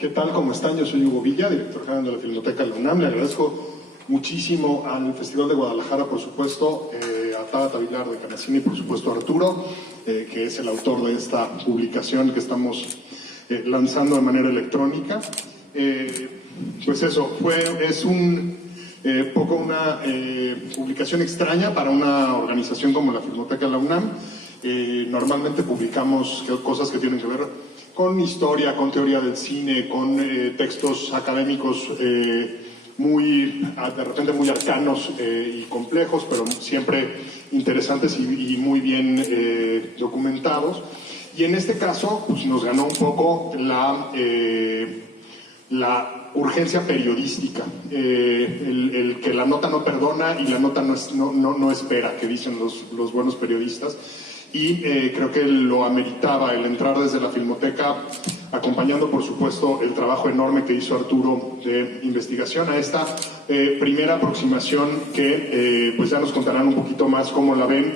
¿Qué tal? ¿Cómo están? Yo soy Hugo Villa, director general de la Filmoteca de la UNAM. Le agradezco muchísimo al Festival de Guadalajara, por supuesto, a Tabata Vilar de Canacini y por supuesto a Arturo, que es el autor de esta publicación que estamos lanzando de manera electrónica. Pues eso, es un poco una publicación extraña para una organización como la Filmoteca de la UNAM. Normalmente publicamos cosas que tienen que ver con historia, con teoría del cine, con textos académicos de repente muy arcanos y complejos, pero siempre interesantes y muy bien documentados. Y en este caso, pues nos ganó un poco la urgencia periodística, el que la nota no perdona y la nota no espera, que dicen los buenos periodistas. Y creo que lo ameritaba el entrar desde la Filmoteca, acompañando por supuesto el trabajo enorme que hizo Arturo de investigación a esta primera aproximación que pues ya nos contarán un poquito más cómo la ven.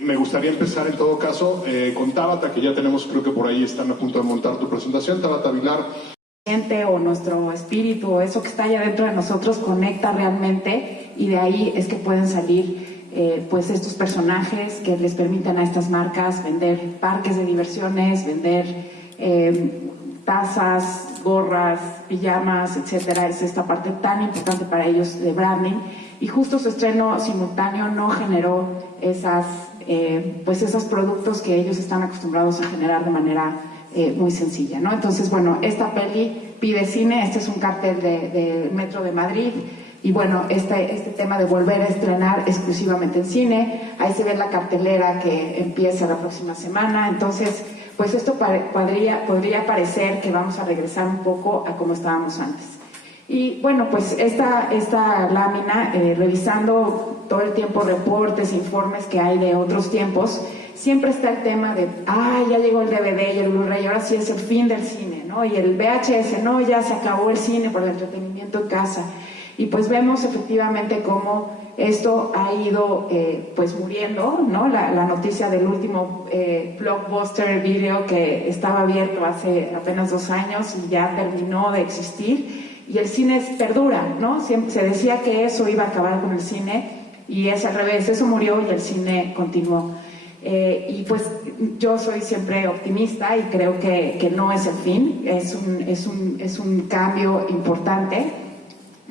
Me gustaría empezar en todo caso con Tabata, que ya tenemos, creo que por ahí están a punto de montar tu presentación. Tabata Vilar. O nuestro espíritu, o eso que está allá dentro de nosotros, conecta realmente, y de ahí es que pueden salir pues estos personajes que les permitan a estas marcas vender parques de diversiones, vender tazas, gorras, pijamas, etcétera. Es esta parte tan importante para ellos de branding, y justo su estreno simultáneo no generó pues esos productos que ellos están acostumbrados a generar de manera muy sencilla, ¿no? Entonces, bueno, esta peli pide cine. Este es un cartel del Metro de Madrid. Y bueno, este tema de volver a estrenar exclusivamente en cine, ahí se ve la cartelera que empieza la próxima semana. Entonces, pues esto podría parecer que vamos a regresar un poco a como estábamos antes. Y bueno, pues esta lámina, revisando todo el tiempo reportes, informes que hay de otros tiempos, siempre está el tema de, ya llegó el DVD y el Blu-ray, ahora sí es el fin del cine, ¿no? Y el VHS, no, ya se acabó el cine por el entretenimiento en casa. Y pues vemos efectivamente cómo esto ha ido pues muriendo, ¿no? La noticia del último Blockbuster Video, que estaba abierto hace apenas 2 años y ya terminó de existir, y el cine perdura, ¿no? Siempre se decía que eso iba a acabar con el cine, y es al revés, eso murió y el cine continuó. Y pues yo soy siempre optimista y creo que no es el fin, es un cambio importante.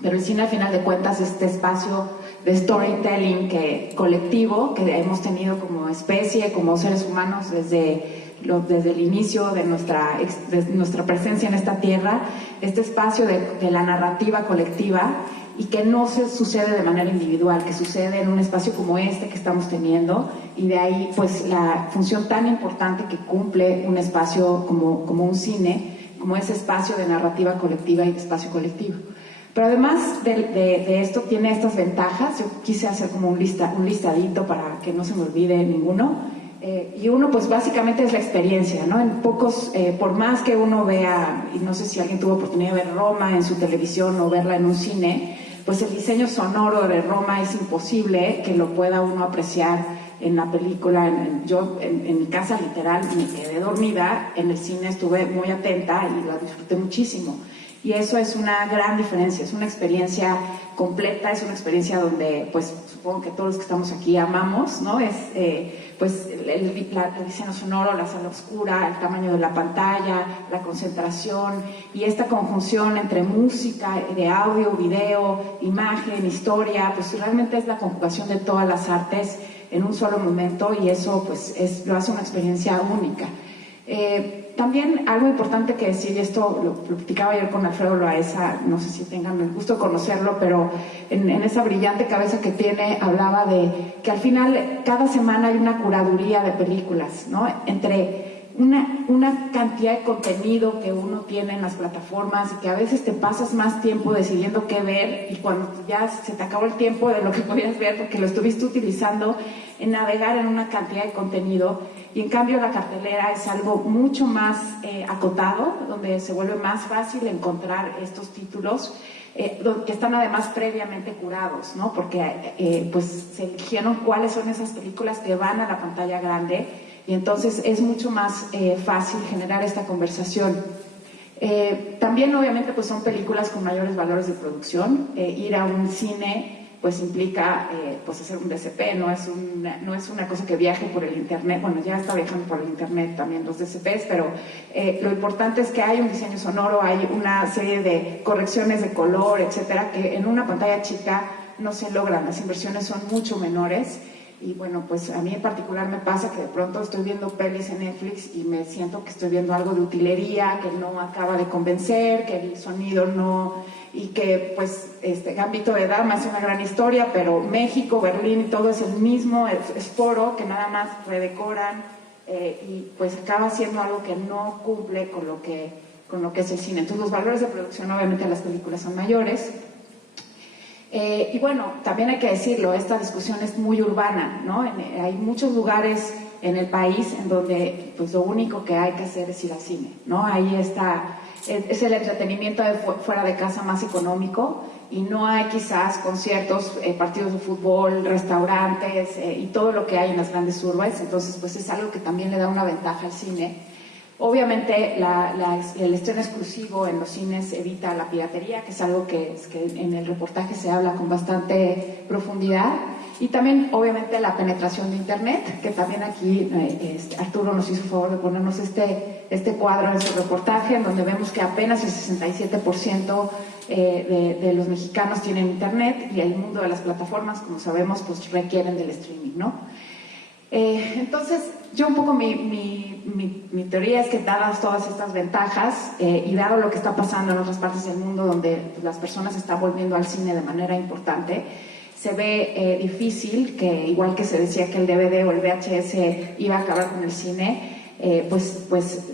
Pero el cine, al final de cuentas, es este espacio de storytelling colectivo que hemos tenido como especie, como seres humanos desde el inicio de nuestra presencia en esta tierra, este espacio de la narrativa colectiva, y que no se sucede de manera individual, que sucede en un espacio como este que estamos teniendo, y de ahí pues la función tan importante que cumple un espacio como un cine, como ese espacio de narrativa colectiva y de espacio colectivo. Pero además de esto tiene estas ventajas. Yo quise hacer como un listadito para que no se me olvide ninguno. Y uno pues básicamente es la experiencia, ¿no? En pocos, por más que uno vea, y no sé si alguien tuvo oportunidad de ver Roma en su televisión o verla en un cine, pues el diseño sonoro de Roma es imposible que lo pueda uno apreciar en la película. Yo en mi casa literal me quedé dormida, en el cine estuve muy atenta y la disfruté muchísimo. Y eso es una gran diferencia, es una experiencia completa, es una experiencia donde, pues, supongo que todos los que estamos aquí amamos, ¿no? Es, pues, el diseño sonoro, la sala oscura, el tamaño de la pantalla, la concentración y esta conjunción entre música, de audio, video, imagen, historia, pues realmente es la conjugación de todas las artes en un solo momento, y eso, pues, lo hace una experiencia única. También algo importante que decir, y esto lo platicaba ayer con Alfredo Loaesa, no sé si tengan el gusto de conocerlo, pero en esa brillante cabeza que tiene, hablaba de que al final cada semana hay una curaduría de películas, ¿no? Entre una cantidad de contenido que uno tiene en las plataformas, y que a veces te pasas más tiempo decidiendo qué ver, y cuando ya se te acabó el tiempo de lo que podías ver porque lo estuviste utilizando en navegar en una cantidad de contenido, y en cambio la cartelera es algo mucho más acotado, donde se vuelve más fácil encontrar estos títulos que están además previamente curados, ¿no? Porque pues se eligieron cuáles son esas películas que van a la pantalla grande, y entonces es mucho más fácil generar esta conversación. También obviamente pues son películas con mayores valores de producción. Ir a un cine pues implica pues hacer un DCP, no es una cosa que viaje por el internet. Bueno, ya está viajando por el internet también los DCPs, pero lo importante es que hay un diseño sonoro, hay una serie de correcciones de color, etcétera, que en una pantalla chica no se logran, las inversiones son mucho menores. Y bueno, pues a mí en particular me pasa que de pronto estoy viendo pelis en Netflix y me siento que estoy viendo algo de utilería, que no acaba de convencer, que el sonido no... y que pues Gambito de Dama es una gran historia, pero México, Berlín y todo es el mismo, es foro, que nada más redecoran y pues acaba siendo algo que no cumple con lo que es el cine. Entonces los valores de producción obviamente de las películas son mayores. Y bueno, también hay que decirlo, esta discusión es muy urbana, ¿no? Hay muchos lugares en el país en donde pues lo único que hay que hacer es ir al cine, ¿no? Ahí está, es el entretenimiento de fuera de casa más económico y no hay quizás conciertos, partidos de fútbol, restaurantes y todo lo que hay en las grandes urbes. Entonces pues es algo que también le da una ventaja al cine. Obviamente el estreno exclusivo en los cines evita la piratería, que es algo que en el reportaje se habla con bastante profundidad. Y también, obviamente, la penetración de Internet, que también aquí Arturo nos hizo favor de ponernos este cuadro en su reportaje, en donde vemos que apenas el 67% de los mexicanos tienen Internet, y el mundo de las plataformas, como sabemos, pues requieren del streaming, ¿no? Entonces, yo un poco mi teoría es que dadas todas estas ventajas y dado lo que está pasando en otras partes del mundo donde las personas están volviendo al cine de manera importante, se ve difícil que, igual que se decía que el DVD o el VHS iba a acabar con el cine, pues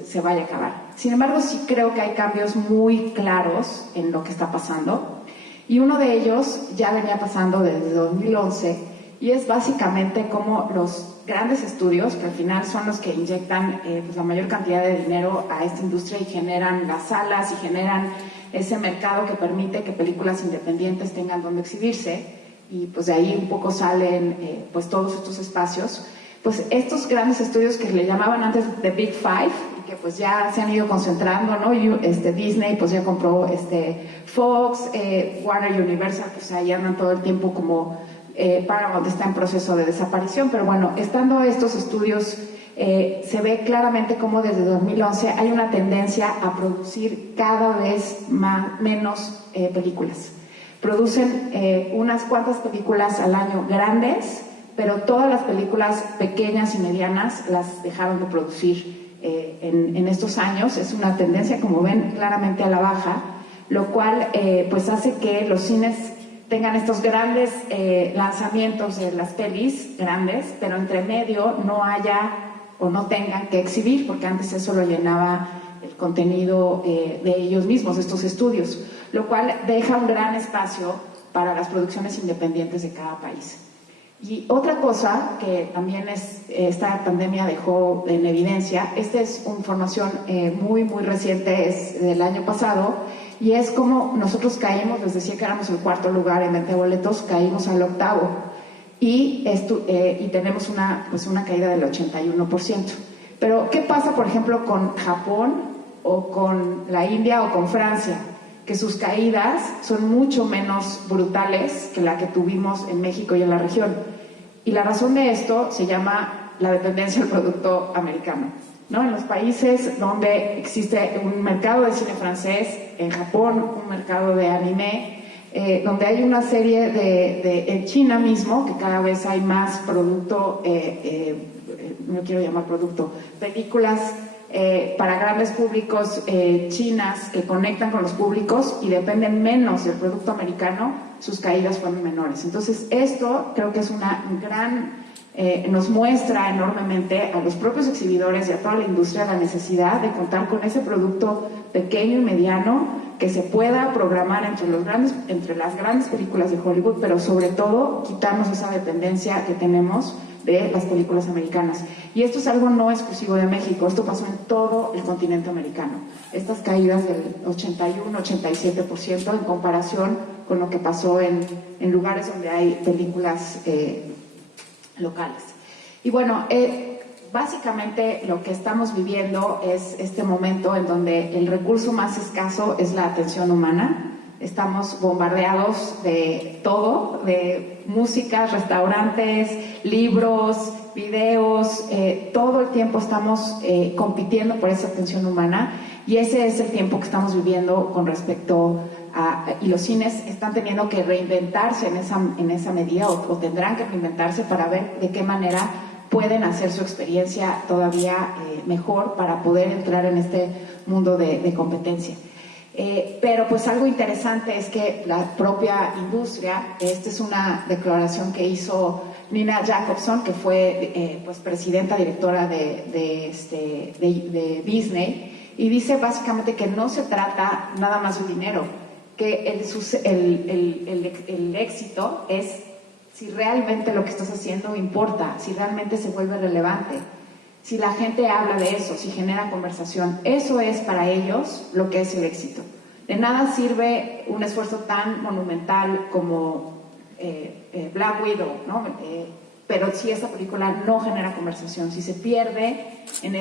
se vaya a acabar. Sin embargo, sí creo que hay cambios muy claros en lo que está pasando, y uno de ellos ya venía pasando desde 2011, y es básicamente como los grandes estudios, que al final son los que inyectan pues la mayor cantidad de dinero a esta industria y generan las salas y generan ese mercado que permite que películas independientes tengan donde exhibirse, y pues de ahí un poco salen pues todos estos espacios. Pues estos grandes estudios que le llamaban antes The Big Five, y que pues ya se han ido concentrando, ¿no? Disney pues ya compró Fox, Warner Universal, pues ahí andan todo el tiempo como... Paramount está en proceso de desaparición, pero bueno, estando estos estudios, se ve claramente cómo desde 2011 hay una tendencia a producir cada vez menos películas. Producen unas cuantas películas al año grandes, pero todas las películas pequeñas y medianas las dejaron de producir en estos años. Es una tendencia, como ven, claramente a la baja, lo cual pues hace que los cines tengan estos grandes lanzamientos de las pelis grandes, pero entre medio no haya o no tengan que exhibir, porque antes eso lo llenaba el contenido de ellos mismos, de estos estudios, lo cual deja un gran espacio para las producciones independientes de cada país. Y otra cosa que también esta pandemia dejó en evidencia, esta es información muy reciente, es del año pasado, y es como nosotros caímos, les decía que éramos el cuarto lugar en venta de boletos, caímos al octavo, y tenemos una caída del 81%. Pero, ¿qué pasa, por ejemplo, con Japón, o con la India, o con Francia? Que sus caídas son mucho menos brutales que la que tuvimos en México y en la región. Y la razón de esto se llama la dependencia del producto americano, ¿no? En los países donde existe un mercado de cine francés, en Japón un mercado de anime, donde hay una serie en China mismo, que cada vez hay más producto, no quiero llamar producto, películas para grandes públicos chinas que conectan con los públicos y dependen menos del producto americano, sus caídas fueron menores. Entonces esto creo que es una gran... nos muestra enormemente a los propios exhibidores y a toda la industria la necesidad de contar con ese producto pequeño y mediano que se pueda programar entre las grandes películas de Hollywood, pero sobre todo quitarnos esa dependencia que tenemos de las películas americanas. Y esto es algo no exclusivo de México, esto pasó en todo el continente americano. Estas caídas del 81-87% en comparación con lo que pasó en lugares donde hay películas locales. Y bueno, básicamente lo que estamos viviendo es este momento en donde el recurso más escaso es la atención humana. Estamos bombardeados de todo, de música, restaurantes, libros, videos, todo el tiempo estamos compitiendo por esa atención humana, y ese es el tiempo que estamos viviendo con respecto y los cines están teniendo que reinventarse en esa medida, o tendrán que reinventarse para ver de qué manera pueden hacer su experiencia todavía mejor para poder entrar en este mundo de competencia. Pero pues algo interesante es que la propia industria, esta es una declaración que hizo Nina Jacobson, que fue pues presidenta directora de Disney, y dice básicamente que no se trata nada más de dinero, que el éxito es si realmente lo que estás haciendo importa, si realmente se vuelve relevante, si la gente habla de eso, si genera conversación. Eso es para ellos lo que es el éxito. De nada sirve un esfuerzo tan monumental como Black Widow, ¿no? Pero si esta película no genera conversación, si se pierde en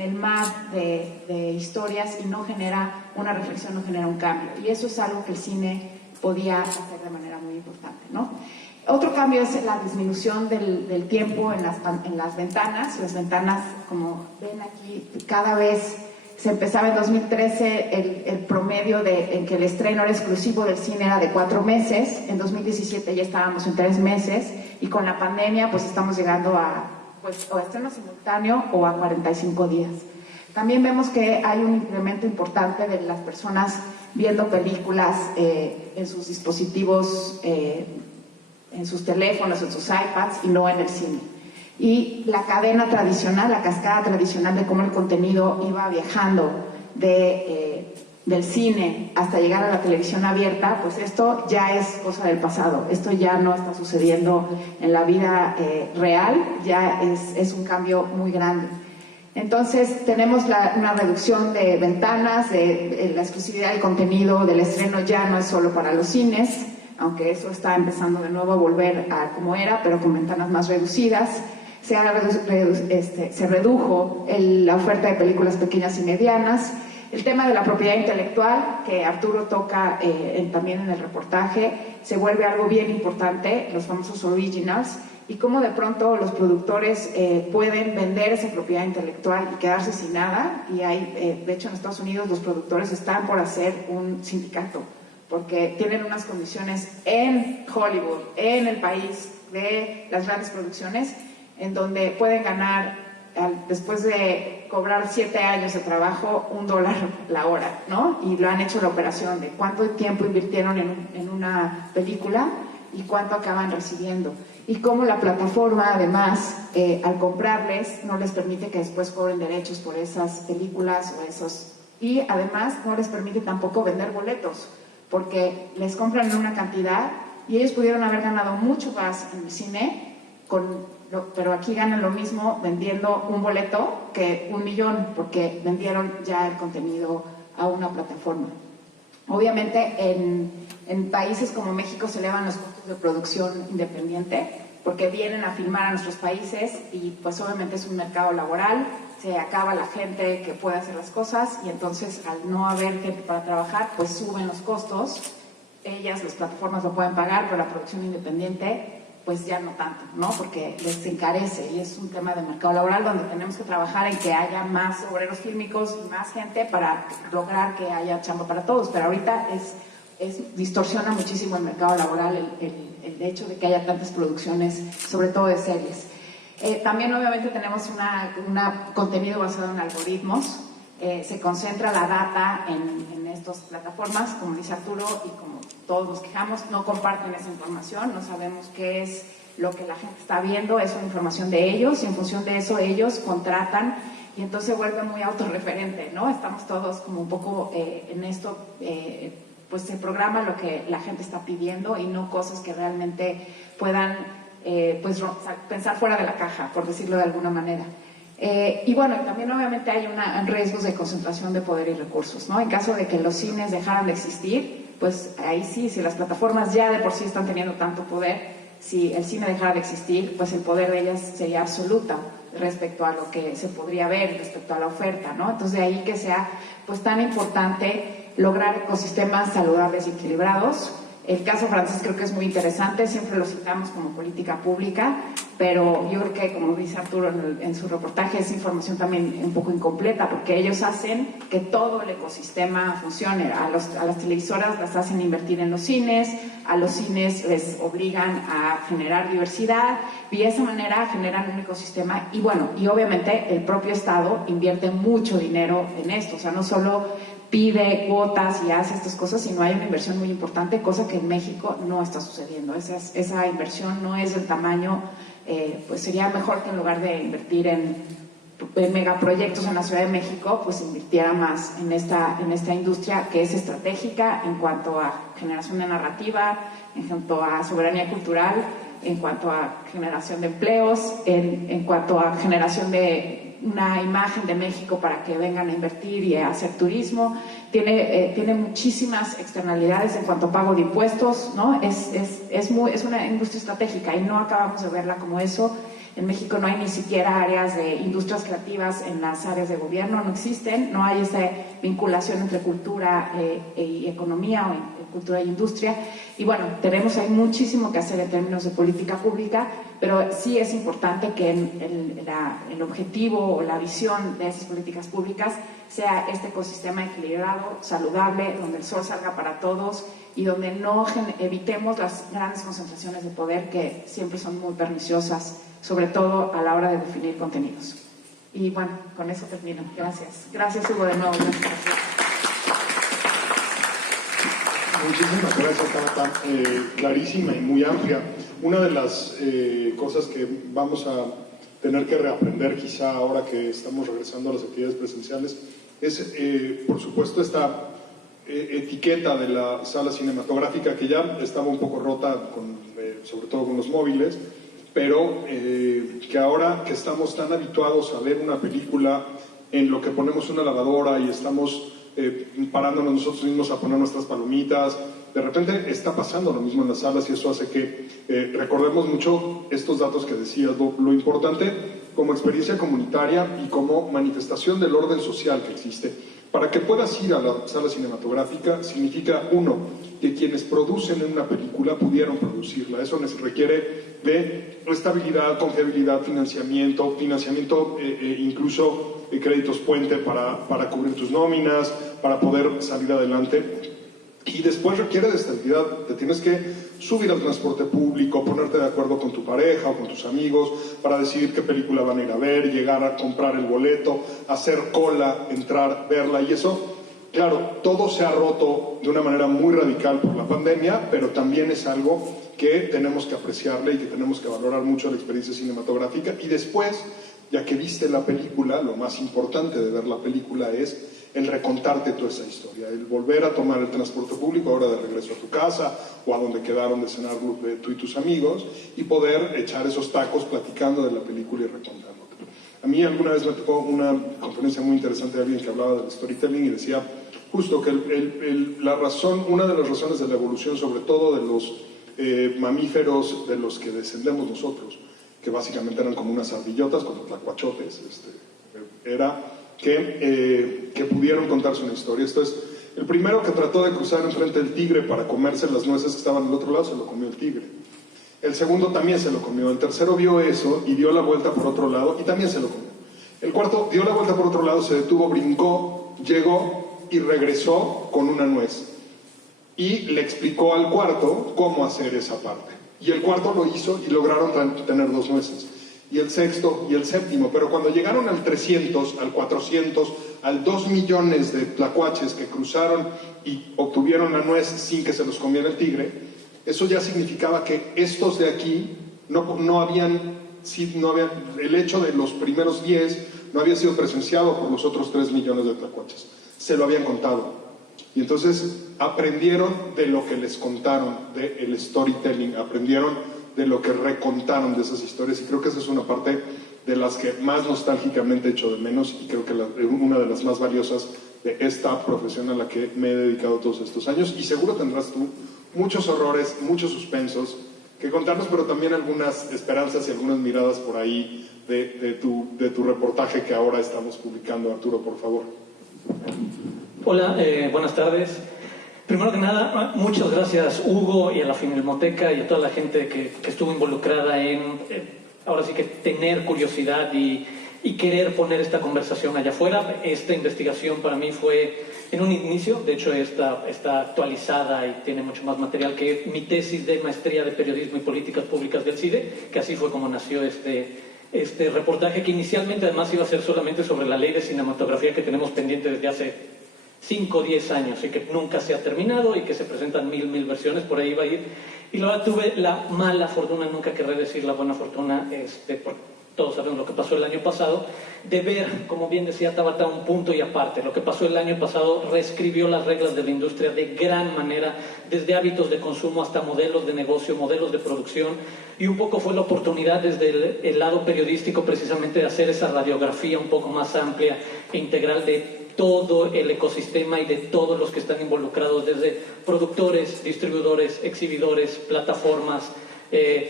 el mar de historias y no genera una reflexión, no genera un cambio. Y eso es algo que el cine podía hacer de manera muy importante, ¿no? Otro cambio es la disminución del tiempo en las ventanas. Las ventanas, como ven aquí, cada vez se empezaba en 2013, el promedio en que el estreno era exclusivo del cine era de 4 meses. En 2017 ya estábamos en 3 meses, y con la pandemia pues estamos llegando a estreno simultáneo o a 45 días. También vemos que hay un incremento importante de las personas viendo películas en sus dispositivos, en sus teléfonos, en sus iPads, y no en el cine. Y la cadena tradicional, la cascada tradicional de cómo el contenido iba viajando del cine hasta llegar a la televisión abierta, pues esto ya es cosa del pasado. Esto ya no está sucediendo en la vida real, ya es un cambio muy grande. Entonces tenemos una reducción de ventanas, la exclusividad del contenido del estreno ya no es solo para los cines, aunque eso está empezando de nuevo a volver a como era, pero con ventanas más reducidas. Se redujo la oferta de películas pequeñas y medianas. El tema de la propiedad intelectual, que Arturo toca también en el reportaje, se vuelve algo bien importante, los famosos originals, y cómo de pronto los productores pueden vender esa propiedad intelectual y quedarse sin nada. Y de hecho en Estados Unidos los productores están por hacer un sindicato, porque tienen unas condiciones en Hollywood, en el país de las grandes producciones, en donde pueden ganar, después de cobrar 7 años de trabajo, $1 la hora, ¿no? Y lo han hecho la operación de cuánto tiempo invirtieron en una película y cuánto acaban recibiendo. Y cómo la plataforma, además, al comprarles, no les permite que después cobren derechos por esas películas y además no les permite tampoco vender boletos, porque les compran en una cantidad y ellos pudieron haber ganado mucho más en el cine, pero aquí ganan lo mismo vendiendo un boleto que 1 millón, porque vendieron ya el contenido a una plataforma. Obviamente en países como México se elevan los costos de producción independiente, porque vienen a filmar a nuestros países y pues obviamente es un mercado laboral, se acaba la gente que puede hacer las cosas, y entonces al no haber gente para trabajar pues suben los costos. Las plataformas lo pueden pagar, pero la producción independiente pues ya no tanto, ¿no? Porque les encarece, y es un tema de mercado laboral donde tenemos que trabajar en que haya más obreros fílmicos y más gente para lograr que haya chamba para todos. Pero ahorita distorsiona muchísimo el mercado laboral el hecho de que haya tantas producciones, sobre todo de series. También obviamente tenemos un contenido basado en algoritmos. Se concentra la data en estas plataformas, como dice Arturo, y como todos nos quejamos, no comparten esa información, no sabemos qué es lo que la gente está viendo, es una información de ellos, y en función de eso ellos contratan, y entonces se vuelve muy autorreferente, ¿no? Estamos todos como un poco en esto, pues se programa lo que la gente está pidiendo y no cosas que realmente puedan pensar fuera de la caja, por decirlo de alguna manera. Y bueno, también obviamente hay riesgos de concentración de poder y recursos, ¿no? En caso de que los cines dejaran de existir, pues ahí sí, si las plataformas ya de por sí están teniendo tanto poder, si el cine dejara de existir, pues el poder de ellas sería absoluto. respecto a lo que se podría ver, respecto a la oferta, ¿no? Entonces de ahí que sea pues tan importante lograr ecosistemas saludables y equilibrados. El caso francés creo que es muy interesante, siempre lo citamos como política pública, pero yo creo que, como dice Arturo en su reportaje, es información también un poco incompleta, porque ellos hacen que todo el ecosistema funcione. A las televisoras las hacen invertir en los cines, a los cines les obligan a generar diversidad, y de esa manera generan un ecosistema. Y bueno, y obviamente el propio Estado invierte mucho dinero en esto, o sea, no solo pide cuotas y hace estas cosas, sino hay una inversión muy importante, cosa que en México no está sucediendo. Esa inversión no es del tamaño, pues sería mejor que en lugar de invertir en megaproyectos en la Ciudad de México, pues invirtiera más en esta industria que es estratégica en cuanto a generación de narrativa, en cuanto a soberanía cultural, en cuanto a generación de empleos, en cuanto a generación de una imagen de México para que vengan a invertir y a hacer turismo. Tiene muchísimas externalidades en cuanto a pago de impuestos, ¿no? Es una industria estratégica y no acabamos de verla como eso. En México no hay ni siquiera áreas de industrias creativas en las áreas de gobierno, no existen, no hay esa vinculación entre cultura y economía o cultura e industria. Y bueno, hay muchísimo que hacer en términos de política pública, pero sí es importante que el objetivo o la visión de esas políticas públicas sea este ecosistema equilibrado, saludable, donde el sol salga para todos y donde no evitemos las grandes concentraciones de poder que siempre son muy perniciosas, sobre todo a la hora de definir contenidos. Y bueno, con eso termino. Gracias. Gracias, Hugo, de nuevo. Gracias. Muchísimas gracias, Tata. Clarísima y muy amplia. Una de las cosas que vamos a tener que reaprender quizá ahora que estamos regresando a las actividades presenciales es, por supuesto, esta etiqueta de la sala cinematográfica que ya estaba un poco rota, sobre todo con los móviles, pero que ahora que estamos tan habituados a ver una película en lo que ponemos una lavadora y estamos parándonos nosotros mismos a poner nuestras palomitas, de repente está pasando lo mismo en las salas y eso hace que recordemos mucho estos datos que decías, lo importante como experiencia comunitaria y como manifestación del orden social que existe. Para que puedas ir a la sala cinematográfica significa, uno, que quienes producen una película pudieron producirla. Eso requiere de estabilidad, confiabilidad, financiamiento incluso créditos puente para cubrir tus nóminas, para poder salir adelante. Y después requiere de estabilidad, te tienes que subir al transporte público, ponerte de acuerdo con tu pareja o con tus amigos para decidir qué película van a ir a ver, llegar a comprar el boleto, hacer cola, entrar, verla, y eso, claro, todo se ha roto de una manera muy radical por la pandemia, pero también es algo que tenemos que apreciarle y que tenemos que valorar mucho la experiencia cinematográfica. Y después, ya que viste la película, lo más importante de ver la película es el recontarte toda esa historia, el volver a tomar el transporte público, ahora de regreso a tu casa o a donde quedaron de cenar tú y tus amigos, y poder echar esos tacos platicando de la película y recontándote. A mí alguna vez me tocó una conferencia muy interesante de alguien que hablaba del storytelling y decía justo que una de las razones de la evolución, sobre todo de los mamíferos de los que descendemos nosotros, que básicamente eran como unas ardillotas, como tlacuachotes, era que pudieron contarse una historia. Esto es, el primero que trató de cruzar enfrente del tigre para comerse las nueces que estaban al otro lado, se lo comió el tigre. El segundo también se lo comió. El tercero vio eso y dio la vuelta por otro lado y también se lo comió. El cuarto dio la vuelta por otro lado, se detuvo, brincó, llegó y regresó con una nuez. Y le explicó al cuarto cómo hacer esa parte. Y el cuarto lo hizo y lograron tener 2 nueces. Y el sexto y el séptimo, pero cuando llegaron al 300, al 400, al 2 millones de tlacuaches que cruzaron y obtuvieron la nuez sin que se los comiera el tigre, eso ya significaba que estos de aquí no habían, el hecho de los primeros 10 no había sido presenciado por los otros 3 millones de tlacuaches, se lo habían contado. Y entonces aprendieron de lo que les contaron, del storytelling, aprendieron de lo que recontaron de esas historias, y creo que esa es una parte de las que más nostálgicamente echo de menos, y creo que una de las más valiosas de esta profesión a la que me he dedicado todos estos años. Y seguro tendrás tú muchos horrores, muchos suspensos que contarnos, pero también algunas esperanzas y algunas miradas por ahí de tu reportaje que ahora estamos publicando. Arturo, por favor. Hola, buenas tardes. Primero que nada, muchas gracias Hugo y a la Filmoteca y a toda la gente que estuvo involucrada en, ahora sí que tener curiosidad y querer poner esta conversación allá afuera. Esta investigación para mí fue en un inicio, de hecho está actualizada y tiene mucho más material que mi tesis de maestría de periodismo y políticas públicas del CIDE, que así fue como nació este reportaje, que inicialmente además iba a ser solamente sobre la ley de cinematografía que tenemos pendiente desde hace 5 o 10 años y que nunca se ha terminado y que se presentan mil versiones, por ahí iba a ir. Y luego tuve la mala fortuna, nunca querré decir la buena fortuna, porque todos sabemos lo que pasó el año pasado, de ver, como bien decía Tabata, un punto y aparte. Lo que pasó el año pasado reescribió las reglas de la industria de gran manera, desde hábitos de consumo hasta modelos de negocio, modelos de producción, y un poco fue la oportunidad desde el lado periodístico precisamente de hacer esa radiografía un poco más amplia e integral de todo el ecosistema y de todos los que están involucrados, desde productores, distribuidores, exhibidores, plataformas.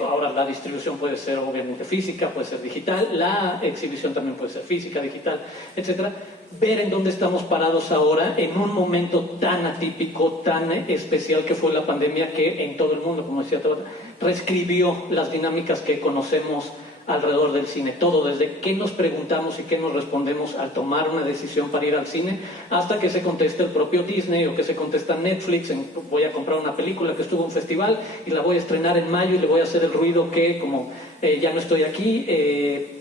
Ahora la distribución puede ser obviamente física, puede ser digital, la exhibición también puede ser física, digital, etcétera. Ver en dónde estamos parados ahora en un momento tan atípico, tan especial que fue la pandemia, que en todo el mundo, como decía Tabata, reescribió las dinámicas que conocemos alrededor del cine, todo desde qué nos preguntamos y qué nos respondemos al tomar una decisión para ir al cine, hasta que se conteste el propio Disney o que se contesta Netflix, voy a comprar una película que estuvo en un festival y la voy a estrenar en mayo y le voy a hacer el ruido que, como ya no estoy aquí,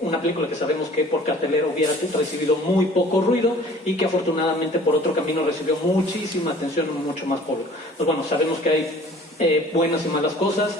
una película que sabemos que por cartelera hubiera recibido muy poco ruido y que afortunadamente por otro camino recibió muchísima atención y mucho más público. Pues bueno, sabemos que hay buenas y malas cosas.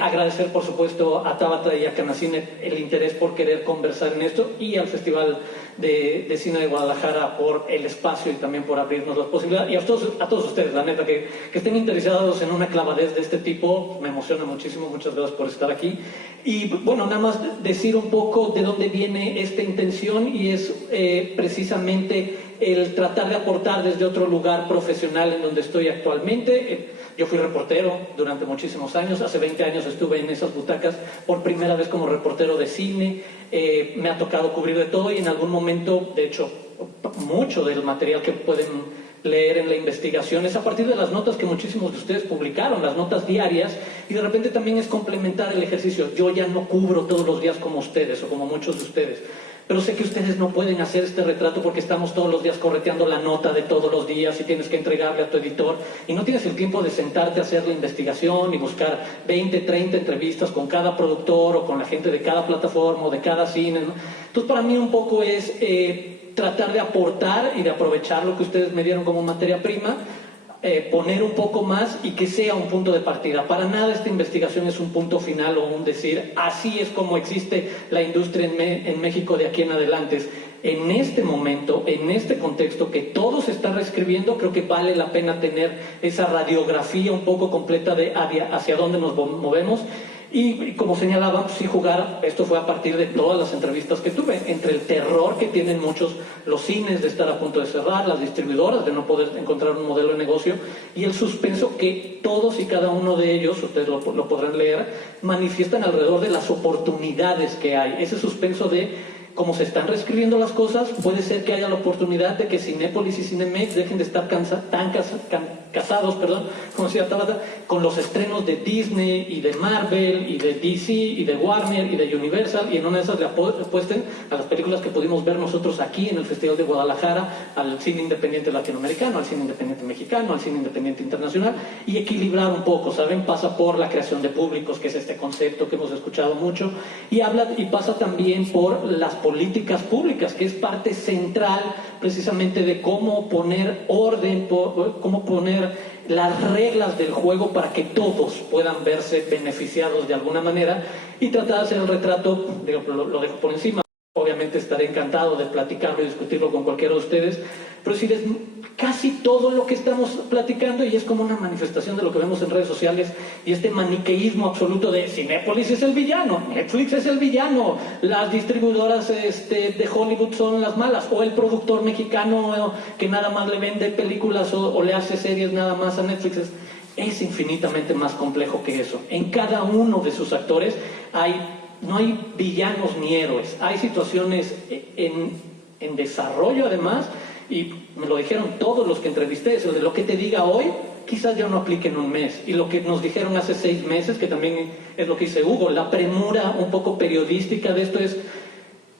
Agradecer por supuesto a Tabata y a Canacine el interés por querer conversar en esto, y al Festival de Cine de Guadalajara por el espacio y también por abrirnos las posibilidades, y a todos ustedes, la neta, que estén interesados en una clavadez de este tipo, me emociona muchísimo. Muchas gracias por estar aquí. Y bueno, nada más decir un poco de dónde viene esta intención, y es precisamente el tratar de aportar desde otro lugar profesional en donde estoy actualmente. Yo fui reportero durante muchísimos años, hace 20 años estuve en esas butacas por primera vez como reportero de cine. Me ha tocado cubrir de todo, y en algún momento, de hecho, mucho del material que pueden leer en la investigación es a partir de las notas que muchísimos de ustedes publicaron, las notas diarias, y de repente también es complementar el ejercicio. Yo ya no cubro todos los días como ustedes o como muchos de ustedes, pero sé que ustedes no pueden hacer este retrato porque estamos todos los días correteando la nota de todos los días y tienes que entregarle a tu editor y no tienes el tiempo de sentarte a hacer la investigación y buscar 20, 30 entrevistas con cada productor o con la gente de cada plataforma o de cada cine, ¿no? Entonces para mí un poco es tratar de aportar y de aprovechar lo que ustedes me dieron como materia prima, poner un poco más y que sea un punto de partida. Para nada esta investigación es un punto final o un decir, así es como existe la industria en México de aquí en adelante. En este momento, en este contexto que todo se está reescribiendo, creo que vale la pena tener esa radiografía un poco completa de hacia dónde nos movemos. Y como señalaba, sí jugar, esto fue a partir de todas las entrevistas que tuve, entre el terror que tienen muchos los cines de estar a punto de cerrar, las distribuidoras de no poder encontrar un modelo de negocio, y el suspenso que todos y cada uno de ellos, ustedes lo podrán leer, manifiestan alrededor de las oportunidades que hay. Ese suspenso de cómo se están reescribiendo las cosas, puede ser que haya la oportunidad de que Cinépolis y Cinemex dejen de estar casados, como decía Tabata, con los estrenos de Disney y de Marvel y de DC y de Warner y de Universal, y en una de esas le apuesten a las películas que pudimos ver nosotros aquí en el Festival de Guadalajara, al cine independiente latinoamericano, al cine independiente mexicano, al cine independiente internacional, y equilibrar un poco, ¿saben? Pasa por la creación de públicos, que es este concepto que hemos escuchado mucho, y pasa también por las políticas públicas, que es parte central precisamente de cómo poner orden, cómo poner las reglas del juego para que todos puedan verse beneficiados de alguna manera, y tratar de hacer el retrato, lo dejo por encima. Obviamente estaré encantado de platicarlo y discutirlo con cualquiera de ustedes, pero si casi todo lo que estamos platicando, y es como una manifestación de lo que vemos en redes sociales, y este maniqueísmo absoluto de Cinépolis es el villano, Netflix es el villano, las distribuidoras de Hollywood son las malas, o el productor mexicano que nada más le vende películas o le hace series nada más a Netflix. es infinitamente más complejo que eso. En cada uno de sus actores no hay villanos ni héroes, hay situaciones en desarrollo además, y me lo dijeron todos los que entrevisté, eso de lo que te diga hoy, quizás ya no aplique en un mes, y lo que nos dijeron hace 6 meses, que también es lo que dice Hugo, la premura un poco periodística de esto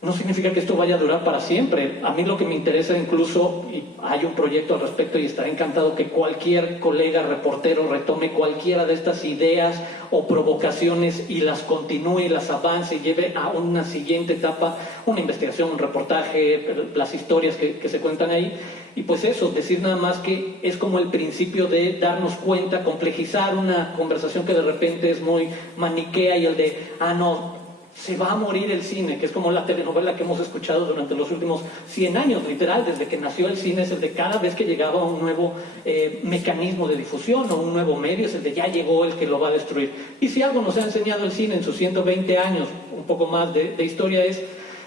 no significa que esto vaya a durar para siempre. A mí lo que me interesa incluso, y hay un proyecto al respecto y estaré encantado que cualquier colega reportero retome cualquiera de estas ideas o provocaciones y las continúe, las avance y lleve a una siguiente etapa, una investigación, un reportaje, las historias que se cuentan ahí. Y pues eso, decir nada más que es como el principio de darnos cuenta, complejizar una conversación que de repente es muy maniquea y el de, no, se va a morir el cine, que es como la telenovela que hemos escuchado durante los últimos 100 años, literal, desde que nació el cine, es el de cada vez que llegaba un nuevo mecanismo de difusión o un nuevo medio, es el de ya llegó el que lo va a destruir. Y si algo nos ha enseñado el cine en sus 120 años, un poco más de historia, es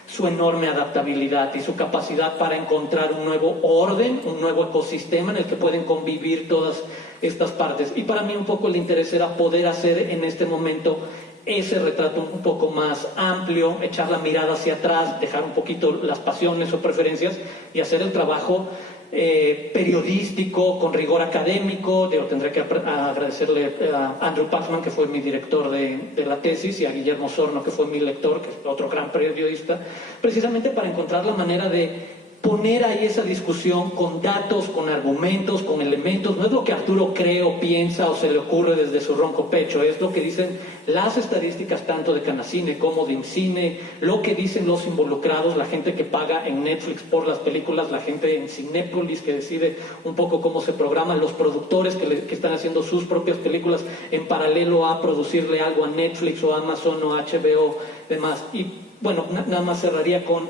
su enorme adaptabilidad y su capacidad para encontrar un nuevo orden, un nuevo ecosistema en el que pueden convivir todas estas partes. Y para mí un poco el interés era poder hacer en este momento ese retrato un poco más amplio, echar la mirada hacia atrás, dejar un poquito las pasiones o preferencias y hacer el trabajo periodístico, con rigor académico. Tendré que agradecerle a Andrew Paxman, que fue mi director de la tesis, y a Guillermo Sorno, que fue mi lector, que es otro gran periodista, precisamente para encontrar la manera de poner ahí esa discusión con datos, con argumentos, con elementos. No es lo que Arturo cree o piensa o se le ocurre desde su ronco pecho, es lo que dicen las estadísticas tanto de Canacine como de IMCINE, lo que dicen los involucrados, la gente que paga en Netflix por las películas, la gente en Cinépolis que decide un poco cómo se programan, los productores que están haciendo sus propias películas en paralelo a producirle algo a Netflix o a Amazon o a HBO, demás. Y bueno, nada más cerraría con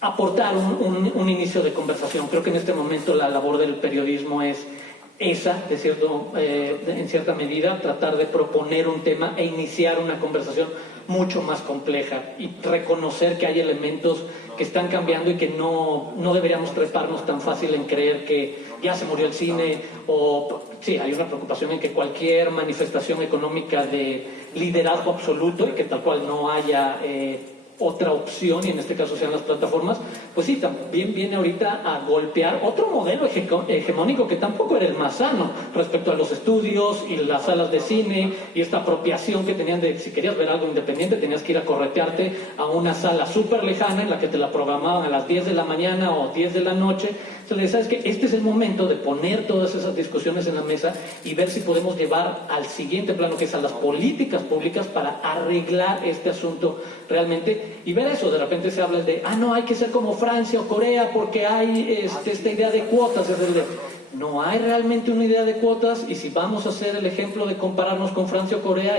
aportar un inicio de conversación. Creo que en este momento la labor del periodismo es esa, en cierta medida, tratar de proponer un tema e iniciar una conversación mucho más compleja y reconocer que hay elementos que están cambiando y que no deberíamos treparnos tan fácil en creer que ya se murió el cine, o sí, hay una preocupación en que cualquier manifestación económica de liderazgo absoluto y que tal cual no haya otra opción, y en este caso sean las plataformas, pues sí, también viene ahorita a golpear otro modelo hegemónico que tampoco era el más sano respecto a los estudios y las salas de cine y esta apropiación que tenían de, si querías ver algo independiente, tenías que ir a corretearte a una sala súper lejana en la que te la programaban a las 10 de la mañana o 10 de la noche. Entonces, ¿sabes qué? Este es el momento de poner todas esas discusiones en la mesa y ver si podemos llevar al siguiente plano, que es a las políticas públicas, para arreglar este asunto realmente. Y ver eso, de repente se habla de, no, hay que ser como Francia o Corea porque hay esta idea de cuotas. Es el de, no hay realmente una idea de cuotas, y si vamos a hacer el ejemplo de compararnos con Francia o Corea,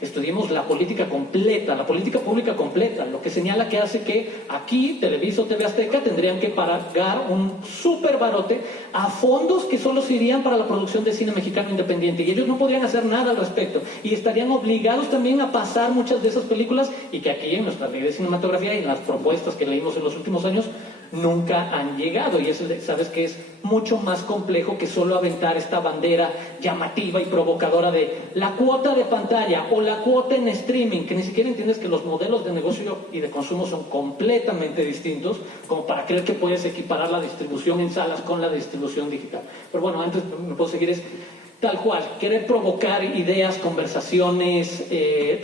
estudiemos la política completa, la política pública completa, lo que señala que hace que aquí, Televisa o TV Azteca, tendrían que pagar un súper barote a fondos que solo se irían para la producción de cine mexicano independiente, y ellos no podrían hacer nada al respecto, y estarían obligados también a pasar muchas de esas películas, y que aquí en nuestra ley de cinematografía y en las propuestas que leímos en los últimos años nunca han llegado. Y eso, sabes que es mucho más complejo que solo aventar esta bandera llamativa y provocadora de la cuota de pantalla o la cuota en streaming, que ni siquiera entiendes que los modelos de negocio y de consumo son completamente distintos, como para creer que puedes equiparar la distribución en salas con la distribución digital. Pero bueno, antes me puedo seguir, es tal cual, querer provocar ideas, conversaciones,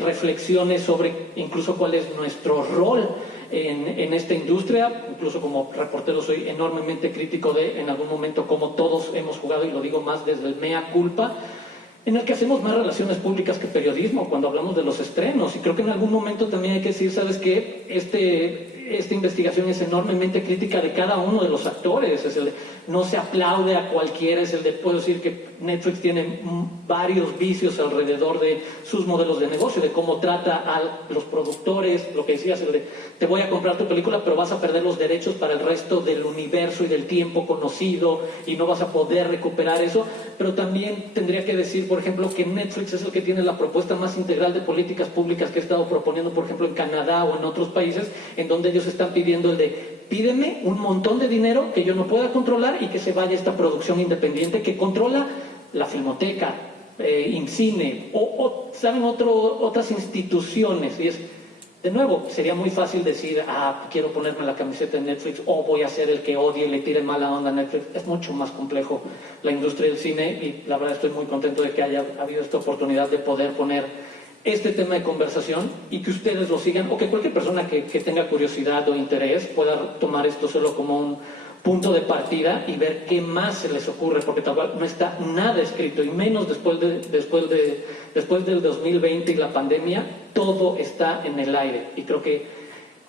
reflexiones sobre incluso cuál es nuestro rol en esta industria. Incluso como reportero soy enormemente crítico de, en algún momento, como todos hemos jugado, y lo digo más desde el mea culpa, en el que hacemos más relaciones públicas que periodismo cuando hablamos de los estrenos. Y creo que en algún momento también hay que decir, ¿sabes qué? Esta investigación es enormemente crítica de cada uno de los actores. No se aplaude a cualquiera, es el de, puedo decir que Netflix tiene varios vicios alrededor de sus modelos de negocio, de cómo trata a los productores, lo que decías, el de, te voy a comprar tu película, pero vas a perder los derechos para el resto del universo y del tiempo conocido, y no vas a poder recuperar eso. Pero también tendría que decir, por ejemplo, que Netflix es el que tiene la propuesta más integral de políticas públicas que he estado proponiendo, por ejemplo, en Canadá o en otros países, en donde ellos están pidiendo el de, pídeme un montón de dinero que yo no pueda controlar y que se vaya esta producción independiente que controla la Filmoteca, IMCINE, o ¿saben? Otras instituciones. Y es, de nuevo, sería muy fácil decir, quiero ponerme la camiseta de Netflix, o voy a ser el que odie y le tire mala onda a Netflix. Es mucho más complejo la industria del cine, y la verdad estoy muy contento de que haya habido esta oportunidad de poder poner este tema de conversación y que ustedes lo sigan, o que cualquier persona que tenga curiosidad o interés pueda tomar esto solo como un punto de partida y ver qué más se les ocurre, porque tal cual no está nada escrito, y menos después del 2020 y la pandemia. Todo está en el aire, y creo que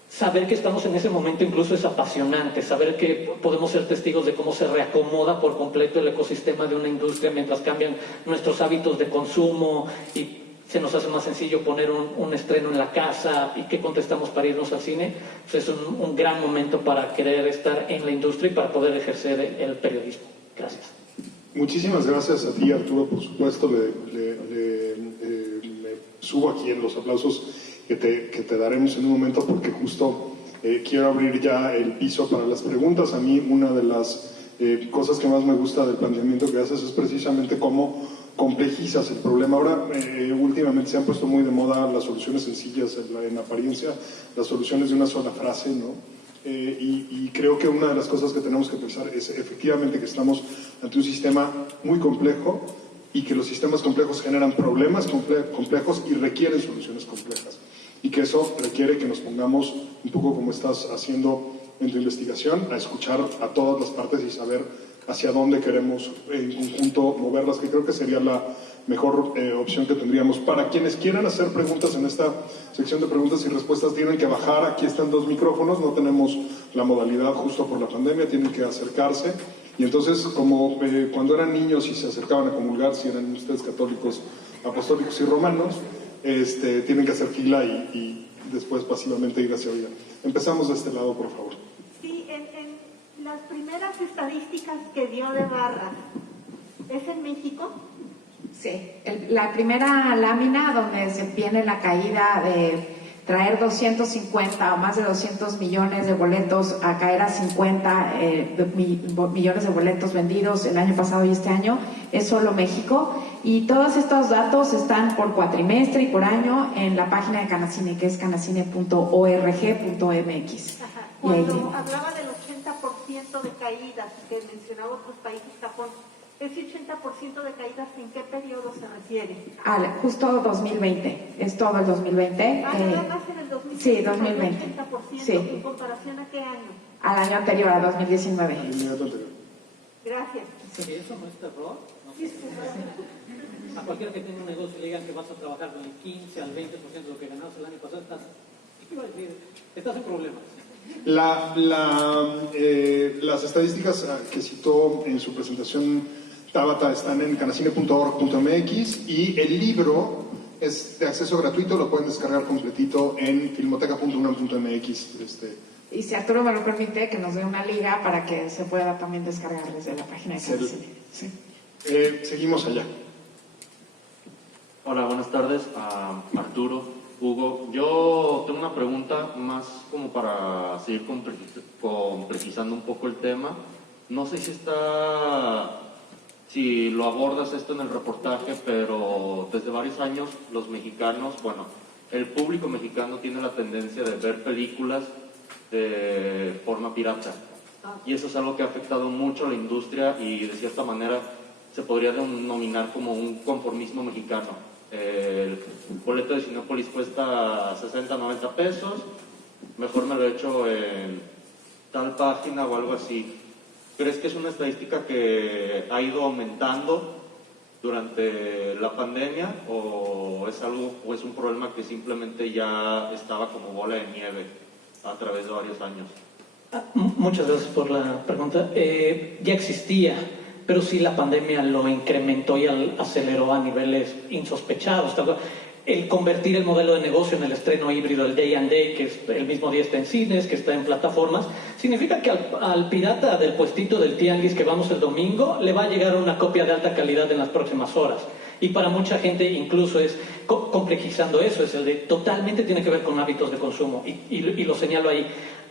saber que estamos en ese momento incluso es apasionante, saber que podemos ser testigos de cómo se reacomoda por completo el ecosistema de una industria mientras cambian nuestros hábitos de consumo y se nos hace más sencillo poner un estreno en la casa y qué contestamos para irnos al cine. Pues es un gran momento para querer estar en la industria y para poder ejercer el periodismo. Gracias. Muchísimas gracias a ti, Arturo, por supuesto. Me subo aquí en los aplausos que te daremos en un momento, porque justo quiero abrir ya el piso para las preguntas. A mí una de las cosas que más me gusta del planteamiento que haces es precisamente cómo complejizas el problema. Ahora, últimamente se han puesto muy de moda las soluciones sencillas, en apariencia, las soluciones de una sola frase, ¿no? Y creo que una de las cosas que tenemos que pensar es efectivamente que estamos ante un sistema muy complejo, y que los sistemas complejos generan problemas complejos y requieren soluciones complejas. Y que eso requiere que nos pongamos, un poco como estás haciendo en tu investigación, a escuchar a todas las partes y saber hacia dónde queremos en conjunto moverlas, que creo que sería la mejor opción que tendríamos. Para quienes quieran hacer preguntas en esta sección de preguntas y respuestas, tienen que bajar. Aquí están 2 micrófonos, no tenemos la modalidad justo por la pandemia, tienen que acercarse. Y entonces, como cuando eran niños y se acercaban a comulgar, si eran ustedes católicos, apostólicos y romanos, tienen que hacer fila y después pasivamente ir hacia allá. Empezamos de este lado, por favor. Sí, en las primeras estadísticas que dio de Barra, ¿es en México? Sí, la primera lámina donde se viene la caída de traer 250 o más de 200 millones de boletos a caer a 50 millones de boletos vendidos el año pasado y este año, es solo México. Y todos estos datos están por cuatrimestre y por año en la página de Canacine, que es canacine.org.mx. Cuando hablaba del 80% de caídas que mencionaba otros países, Japón, ¿ese 80% de caídas en qué periodo se refiere? Justo 2020, es todo el 2020. Nada más en el 2020. Sí, 2020. 80%, sí. ¿En comparación a qué año? Al año anterior, a 2019. Gracias. Si eso no es terror, no sé. A cualquiera que tenga un negocio le digan que vas a trabajar con el 15 al 20% de lo que ganabas el año pasado, estás en problemas. Las estadísticas que citó en su presentación Tabata están en canacine.org.mx, y el libro es de acceso gratuito, lo pueden descargar completito en filmoteca.unam.mx. Y si Arturo me lo permite, que nos dé una liga para que se pueda también descargar desde la página de Canacine. Sí. Seguimos allá. Hola, buenas tardes, Arturo, Hugo. Yo tengo una pregunta más como para seguir complejizando un poco el tema. No sé si lo abordas esto en el reportaje, pero desde varios años los mexicanos, el público mexicano tiene la tendencia de ver películas de forma pirata. Y eso es algo que ha afectado mucho a la industria y de cierta manera se podría denominar como un conformismo mexicano. El boleto de Cinépolis cuesta 60, 90 pesos, mejor me lo echo en tal página o algo así. ¿Crees que es una estadística que ha ido aumentando durante la pandemia o es un problema que simplemente ya estaba como bola de nieve a través de varios años? Muchas gracias por la pregunta. Ya existía, pero sí la pandemia lo incrementó y aceleró a niveles insospechados. El convertir el modelo de negocio en el estreno híbrido, el day and day, que es el mismo día está en cines, que está en plataformas, significa que al pirata del puestito del tianguis que vamos el domingo le va a llegar una copia de alta calidad en las próximas horas. Y para mucha gente incluso es complejizando eso, es el de totalmente tiene que ver con hábitos de consumo. Y lo señalo ahí.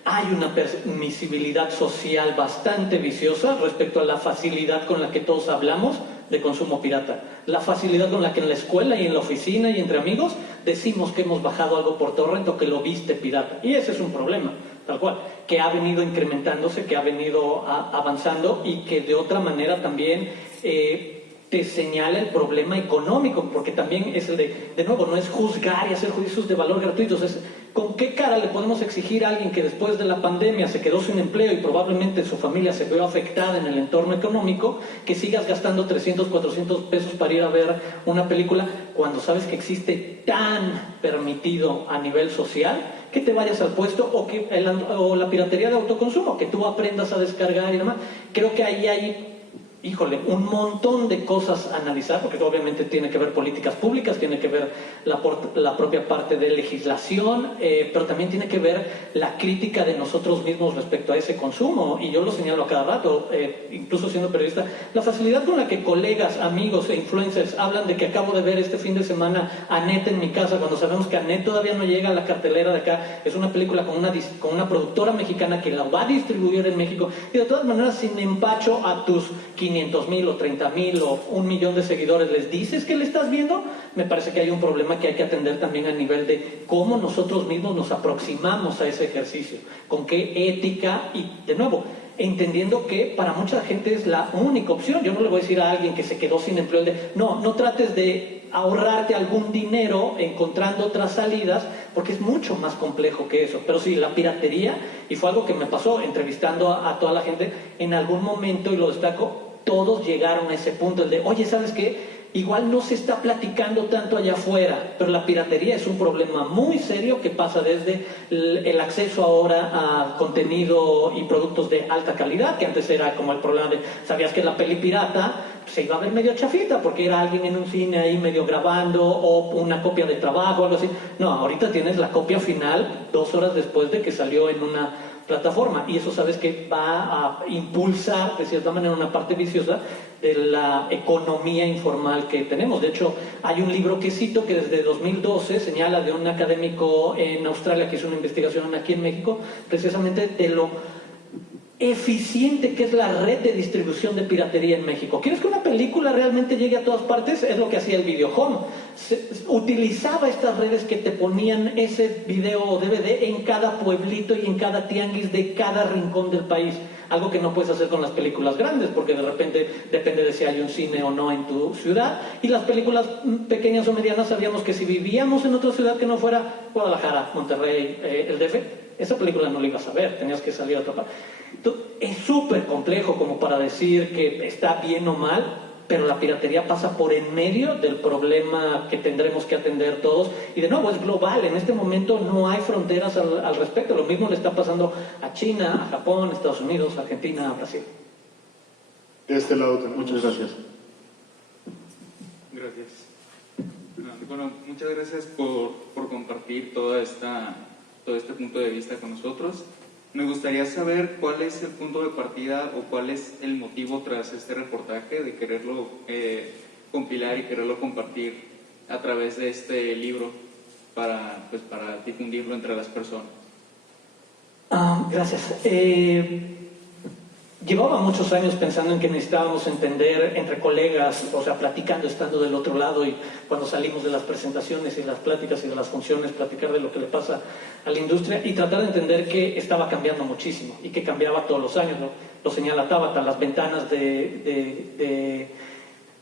Hay una permisibilidad social bastante viciosa respecto a la facilidad con la que todos hablamos de consumo pirata. La facilidad con la que en la escuela y en la oficina y entre amigos decimos que hemos bajado algo por torrent o que lo viste pirata. Y ese es un problema, tal cual, que ha venido incrementándose, que ha venido avanzando y que de otra manera también te señala el problema económico, porque también es el de nuevo, no es juzgar y hacer juicios de valor gratuitos, es con qué cara le podemos exigir a alguien que después de la pandemia se quedó sin empleo y probablemente su familia se vio afectada en el entorno económico, que sigas gastando 300, 400 pesos para ir a ver una película cuando sabes que existe tan permitido a nivel social que te vayas al puesto o la piratería de autoconsumo, que tú aprendas a descargar y demás. Creo que ahí hay un montón de cosas a analizar, porque obviamente tiene que ver políticas públicas, tiene que ver la propia parte de legislación, pero también tiene que ver la crítica de nosotros mismos respecto a ese consumo, y yo lo señalo a cada rato, incluso siendo periodista, la facilidad con la que colegas, amigos e influencers hablan de que acabo de ver este fin de semana Annette en mi casa, cuando sabemos que Annette todavía no llega a la cartelera de acá, es una película con una productora mexicana que la va a distribuir en México, y de todas maneras sin empacho a tus 500,000 o 30,000 o 1,000,000 de seguidores, ¿les dices que le estás viendo? Me parece que hay un problema que hay que atender también a nivel de cómo nosotros mismos nos aproximamos a ese ejercicio, con qué ética y, de nuevo, entendiendo que para mucha gente es la única opción. Yo no le voy a decir a alguien que se quedó sin empleo no trates de ahorrarte algún dinero encontrando otras salidas, porque es mucho más complejo que eso. Pero sí, la piratería, y fue algo que me pasó entrevistando a toda la gente, en algún momento, y lo destaco, todos llegaron a ese punto, el de, oye, ¿sabes qué? Igual no se está platicando tanto allá afuera, pero la piratería es un problema muy serio que pasa desde el acceso ahora a contenido y productos de alta calidad, que antes era como el problema de, ¿sabías que la peli pirata se iba a ver medio chafita porque era alguien en un cine ahí medio grabando o una copia de trabajo o algo así? No, ahorita tienes la copia final 2 horas después de que salió en una plataforma, y eso sabes que va a impulsar de cierta manera una parte viciosa de la economía informal que tenemos. De hecho, hay un libro que cito que desde 2012 señala de un académico en Australia que hizo una investigación aquí en México, precisamente de lo eficiente que es la red de distribución de piratería en México. ¿Quieres que una película realmente llegue a todas partes? Es lo que hacía el Videohome. Utilizaba estas redes que te ponían ese video o DVD en cada pueblito y en cada tianguis de cada rincón del país. Algo que no puedes hacer con las películas grandes, porque de repente depende de si hay un cine o no en tu ciudad. Y las películas pequeñas o medianas, sabíamos que si vivíamos en otra ciudad que no fuera Guadalajara, Monterrey, el DF, esa película no la ibas a ver, tenías que salir a otra parte. Entonces, es súper complejo como para decir que está bien o mal, pero la piratería pasa por en medio del problema que tendremos que atender todos, y de nuevo es global. En este momento no hay fronteras al respecto. Lo mismo le está pasando a China, a Japón, a Estados Unidos, a Argentina, a Brasil. De este lado tenemos. Muchas gracias. Gracias. Bueno, muchas gracias por compartir todo este punto de vista con nosotros. Me gustaría saber cuál es el punto de partida o cuál es el motivo tras este reportaje de quererlo compilar y quererlo compartir a través de este libro para difundirlo entre las personas. Gracias. Llevaba muchos años pensando en que necesitábamos entender entre colegas, o sea, platicando, estando del otro lado, y cuando salimos de las presentaciones y las pláticas y de las funciones, platicar de lo que le pasa a la industria y tratar de entender que estaba cambiando muchísimo y que cambiaba todos los años, ¿no? Lo señala Tabata, las ventanas de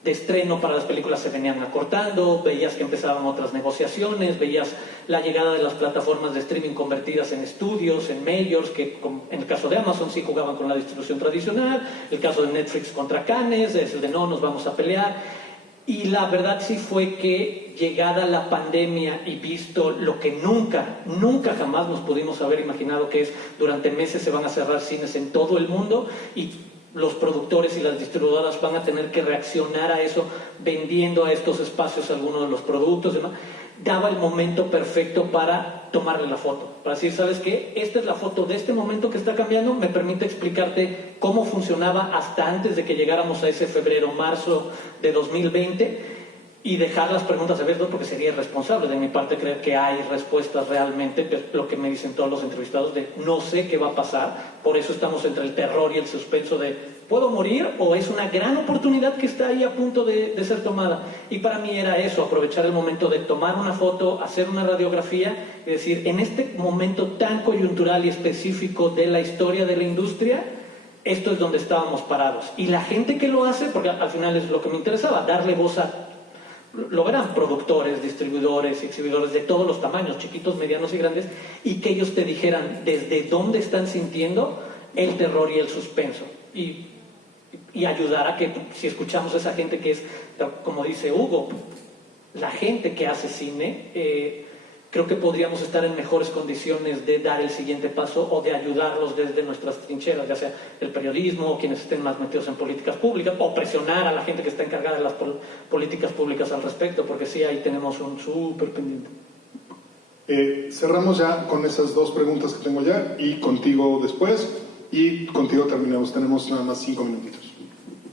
estreno para las películas se venían acortando, veías que empezaban otras negociaciones, veías la llegada de las plataformas de streaming convertidas en estudios, en majors, que en el caso de Amazon sí jugaban con la distribución tradicional, el caso de Netflix contra Cannes, es el de no, nos vamos a pelear. Y la verdad sí fue que llegada la pandemia y visto lo que nunca jamás nos pudimos haber imaginado, que es durante meses se van a cerrar cines en todo el mundo y los productores y las distribuidoras van a tener que reaccionar a eso vendiendo a estos espacios algunos de los productos, ¿no? Daba el momento perfecto para tomarle la foto, para decir, ¿sabes qué? Esta es la foto de este momento que está cambiando, me permite explicarte cómo funcionaba hasta antes de que llegáramos a ese febrero-marzo de 2020, y dejar las preguntas abiertas, porque sería irresponsable de mi parte creer que hay respuestas realmente, pues, lo que me dicen todos los entrevistados de no sé qué va a pasar, por eso estamos entre el terror y el suspenso de ¿puedo morir o es una gran oportunidad que está ahí a punto de ser tomada? Y para mí era eso, aprovechar el momento de tomar una foto, hacer una radiografía y decir, en este momento tan coyuntural y específico de la historia de la industria, esto es donde estábamos parados. Y la gente que lo hace, porque al final es lo que me interesaba, darle voz a, lo verán, productores, distribuidores, exhibidores de todos los tamaños, chiquitos, medianos y grandes, y que ellos te dijeran desde dónde están sintiendo el terror y el suspenso. Y ayudar a que, si escuchamos a esa gente que es, como dice Hugo, la gente que hace cine, creo que podríamos estar en mejores condiciones de dar el siguiente paso o de ayudarlos desde nuestras trincheras, ya sea el periodismo o quienes estén más metidos en políticas públicas, o presionar a la gente que está encargada de las políticas públicas al respecto, porque sí, ahí tenemos un súper pendiente. Cerramos ya con esas dos preguntas que tengo ya y contigo después, y contigo terminamos. Tenemos nada más 5 minutitos.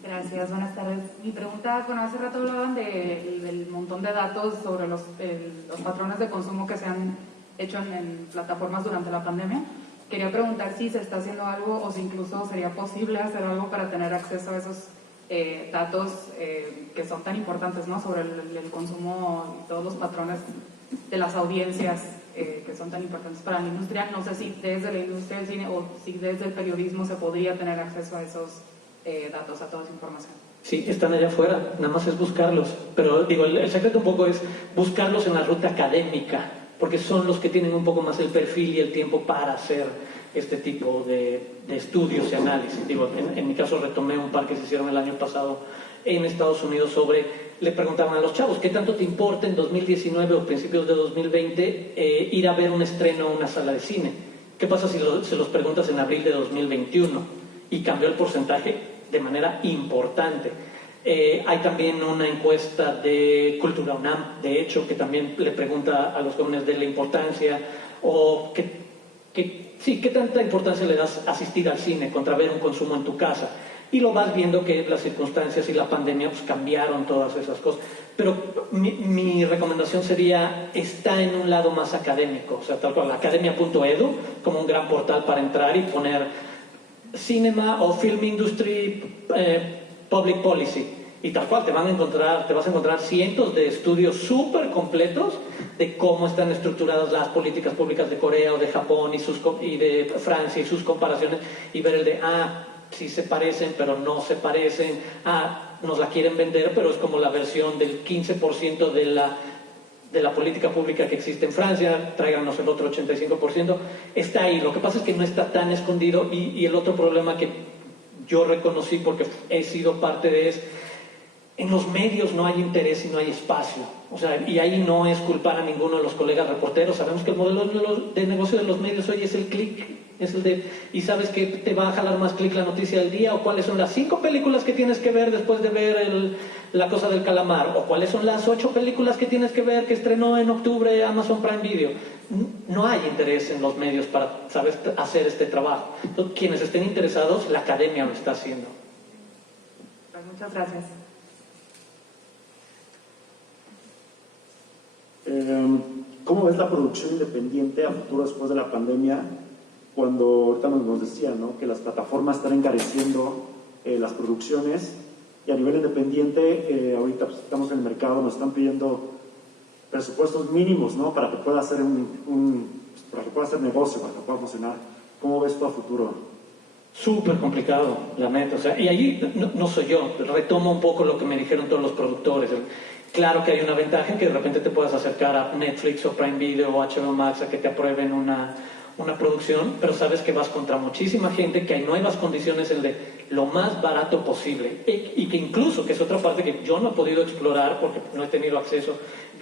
Gracias, buenas tardes. Mi pregunta, bueno, hace rato hablaban del montón de datos sobre los patrones de consumo que se han hecho en plataformas durante la pandemia. Quería preguntar si se está haciendo algo o si incluso sería posible hacer algo para tener acceso a esos datos que son tan importantes, ¿no? Sobre el consumo y todos los patrones de las audiencias que son tan importantes para la industria. No sé si desde la industria del cine o si desde el periodismo se podría tener acceso a esos datos, a toda esa información. Sí, están allá afuera, nada más es buscarlos. Pero digo, el secreto un poco es buscarlos en la ruta académica, porque son los que tienen un poco más el perfil y el tiempo para hacer este tipo de estudios y análisis. Digo, en mi caso retomé un par que se hicieron el año pasado en Estados Unidos sobre, le preguntaban a los chavos, ¿qué tanto te importa en 2019 o principios de 2020 ir a ver un estreno a una sala de cine? ¿Qué pasa si se los preguntas en abril de 2021? Y cambió el porcentaje de manera importante. Hay también una encuesta de Cultura UNAM, de hecho, que también le pregunta a los jóvenes de la importancia o qué tanta importancia le das a asistir al cine contra ver un consumo en tu casa. Y lo vas viendo que las circunstancias y la pandemia pues cambiaron todas esas cosas. Pero mi recomendación sería, está en un lado más académico, o sea, tal cual, academia.edu, como un gran portal para entrar y poner Cinema o Film Industry Public Policy, y tal cual te vas a encontrar cientos de estudios súper completos de cómo están estructuradas las políticas públicas de Corea o de Japón y de Francia y sus comparaciones, y ver el de sí se parecen pero no se parecen, nos la quieren vender pero es como la versión del 15% de la política pública que existe en Francia, tráiganos el otro 85%, está ahí. Lo que pasa es que no está tan escondido, y el otro problema que yo reconocí porque he sido parte de es, en los medios no hay interés y no hay espacio. O sea, y ahí no es culpar a ninguno de los colegas reporteros, sabemos que el modelo de negocio de los medios hoy es el clic, es el de, y sabes que te va a jalar más clic la noticia del día, o cuáles son las 5 películas que tienes que ver después de ver La Cosa del Calamar, o cuáles son las 8 películas que tienes que ver que estrenó en octubre Amazon Prime Video. No hay interés en los medios para, ¿sabes?, hacer este trabajo. Entonces, quienes estén interesados, la academia lo está haciendo. Pues muchas gracias. ¿Cómo ves la producción independiente a futuro después de la pandemia? Cuando ahorita nos decían, ¿no?, que las plataformas están encareciendo las producciones, y a nivel independiente ahorita pues, estamos en el mercado, nos están pidiendo presupuestos mínimos, ¿no?, para que pueda hacer para que pueda hacer negocio, para que pueda funcionar. ¿Cómo ves esto a futuro? Súper complicado, la neta. O sea, y allí no soy yo, retomo un poco lo que me dijeron todos los productores. Claro que hay una ventaja en que de repente te puedas acercar a Netflix o Prime Video o HBO Max a que te aprueben una producción, pero sabes que vas contra muchísima gente, que hay nuevas condiciones en de lo más barato posible, y que incluso, que es otra parte que yo no he podido explorar porque no he tenido acceso,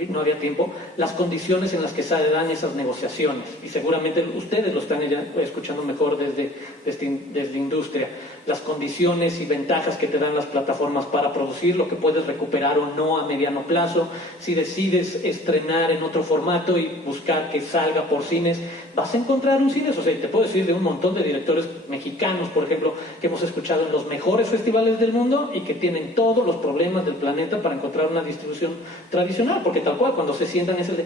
no había tiempo, las condiciones en las que se dan esas negociaciones, y seguramente ustedes lo están escuchando mejor desde industria, las condiciones y ventajas que te dan las plataformas para producir, lo que puedes recuperar o no a mediano plazo. Si decides estrenar en otro formato y buscar que salga por cines, vas a encontrar un cine. O sea, te puedo decir de un montón de directores mexicanos, por ejemplo, que hemos escuchado en los mejores festivales del mundo y que tienen todos los problemas del planeta para encontrar una distribución tradicional, porque tal cual, cuando se sientan es el de,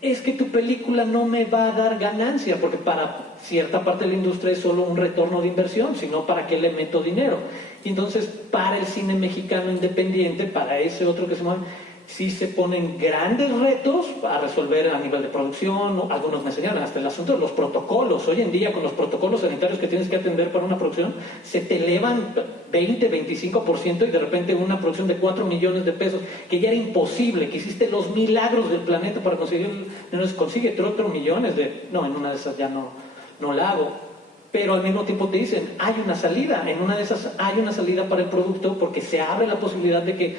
es que tu película no me va a dar ganancia, porque para cierta parte de la industria es solo un retorno de inversión, sino para qué le meto dinero. Y entonces, para el cine mexicano independiente, para ese otro que se mueve, sí se ponen grandes retos a resolver a nivel de producción. Algunos me enseñaron hasta el asunto de los protocolos. Hoy en día, con los protocolos sanitarios que tienes que atender para una producción, se te elevan 20, 25%, y de repente una producción de 4 millones de pesos, que ya era imposible, que hiciste los milagros del planeta para conseguir, consigue otros millones de... No, en una de esas ya no la hago. Pero al mismo tiempo te dicen, hay una salida, en una de esas hay una salida para el producto, porque se abre la posibilidad de que,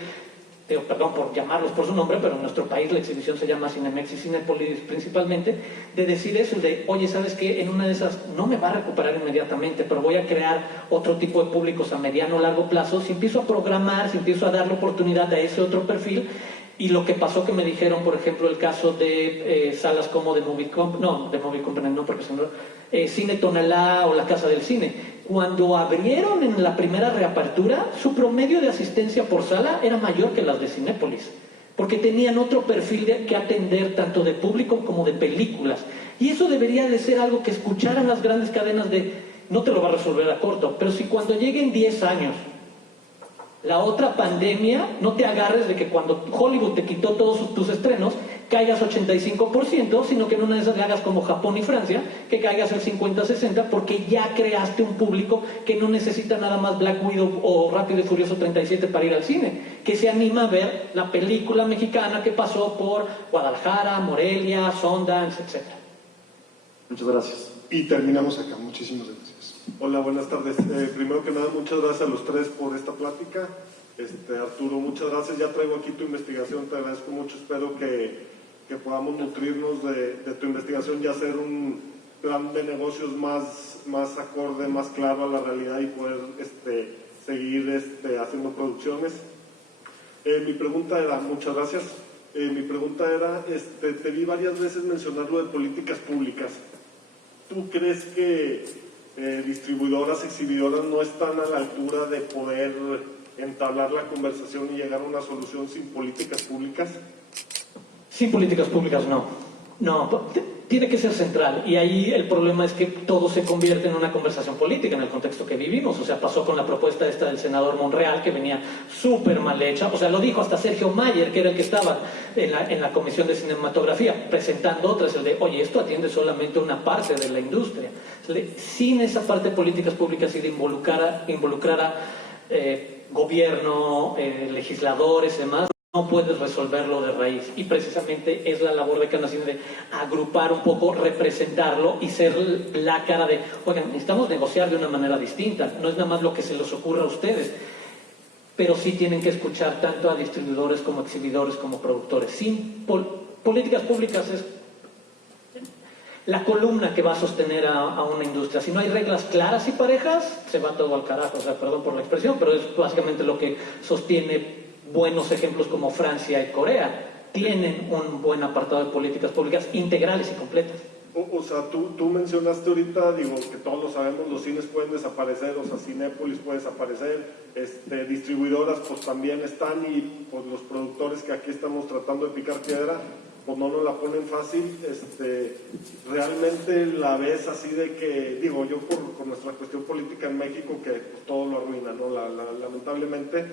perdón por llamarlos por su nombre, pero en nuestro país la exhibición se llama Cinemex y Cinépolis principalmente, de decir eso, de, oye, ¿sabes qué? En una de esas no me va a recuperar inmediatamente, pero voy a crear otro tipo de públicos a mediano o largo plazo, si empiezo a programar, si empiezo a darle oportunidad a ese otro perfil. Y lo que pasó, que me dijeron, por ejemplo, el caso de salas como de Movie Company, no, porque si no, Cine Tonalá o la Casa del Cine. Cuando abrieron en la primera reapertura, su promedio de asistencia por sala era mayor que las de Cinépolis, porque tenían otro perfil que atender, tanto de público como de películas. Y eso debería de ser algo que escucharan las grandes cadenas de, no te lo va a resolver a corto, pero si cuando lleguen 10 años, la otra pandemia, no te agarres de que cuando Hollywood te quitó todos tus estrenos, caigas 85%, sino que en una de esas le hagas como Japón y Francia, que caigas el 50-60%, porque ya creaste un público que no necesita nada más Black Widow o Rápido y Furioso 37 para ir al cine, que se anima a ver la película mexicana que pasó por Guadalajara, Morelia, Sundance, etc. Muchas gracias. Y terminamos acá. Muchísimas gracias. Hola, buenas tardes. Primero que nada, muchas gracias a los tres por esta plática. Arturo, muchas gracias. Ya traigo aquí tu investigación, te agradezco mucho. Espero que podamos nutrirnos de tu investigación y hacer un plan de negocios más acorde, más claro a la realidad y poder seguir haciendo producciones. Mi pregunta era, muchas gracias. Mi pregunta era, te vi varias veces mencionar lo de políticas públicas. ¿Tú crees que distribuidoras, exhibidoras no están a la altura de poder entablar la conversación y llegar a una solución sin políticas públicas? Sin políticas públicas no, tiene que ser central, y ahí el problema es que todo se convierte en una conversación política en el contexto que vivimos. O sea, pasó con la propuesta esta del senador Monreal, que venía súper mal hecha. O sea, lo dijo hasta Sergio Mayer, que era el que estaba en la Comisión de Cinematografía, presentando otras, el de, oye, esto atiende solamente una parte de la industria. Sin esa parte de políticas públicas y de involucrar a gobierno, legisladores y demás, no puedes resolverlo de raíz. Y precisamente es la labor de Canacine de agrupar un poco, representarlo y ser la cara de, oigan, necesitamos negociar de una manera distinta. No es nada más lo que se les ocurra a ustedes, pero sí tienen que escuchar tanto a distribuidores como exhibidores como productores. Sin políticas públicas es la columna que va a sostener a una industria. Si no hay reglas claras y parejas, se va todo al carajo. O sea, perdón por la expresión, pero es básicamente lo que sostiene buenos ejemplos como Francia y Corea. Tienen un buen apartado de políticas públicas integrales y completas. O sea, tú mencionaste ahorita, digo, que todos lo sabemos, los cines pueden desaparecer, o sea, Cinépolis puede desaparecer, distribuidoras pues también están, y pues los productores que aquí estamos tratando de picar piedra, pues no nos la ponen fácil. Realmente la ves así de que, digo, yo por nuestra cuestión política en México, que pues, todo lo arruina, ¿no? Lamentablemente,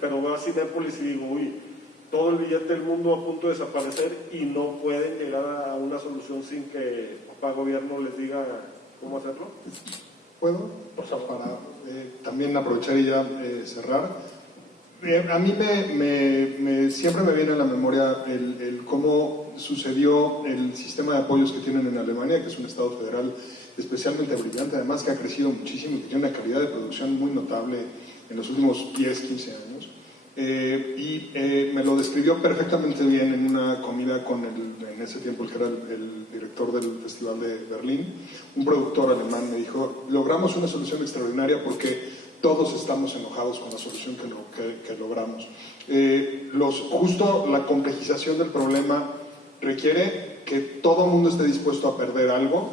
pero veo a Cinépolis y digo, uy, todo el billete del mundo a punto de desaparecer y no pueden llegar a una solución sin que papá gobierno les diga cómo hacerlo. ¿Puedo? Por favor. Para también aprovechar y ya cerrar. A mí siempre me viene a la memoria el cómo sucedió el sistema de apoyos que tienen en Alemania, que es un estado federal especialmente brillante, además que ha crecido muchísimo y que tiene una calidad de producción muy notable en los últimos 10, 15 años. Me lo describió perfectamente bien en una comida con en ese tiempo el que era el director del Festival de Berlín, un productor alemán. Me dijo: logramos una solución extraordinaria porque todos estamos enojados con la solución que logramos. Justo la complejización del problema requiere que todo el mundo esté dispuesto a perder algo,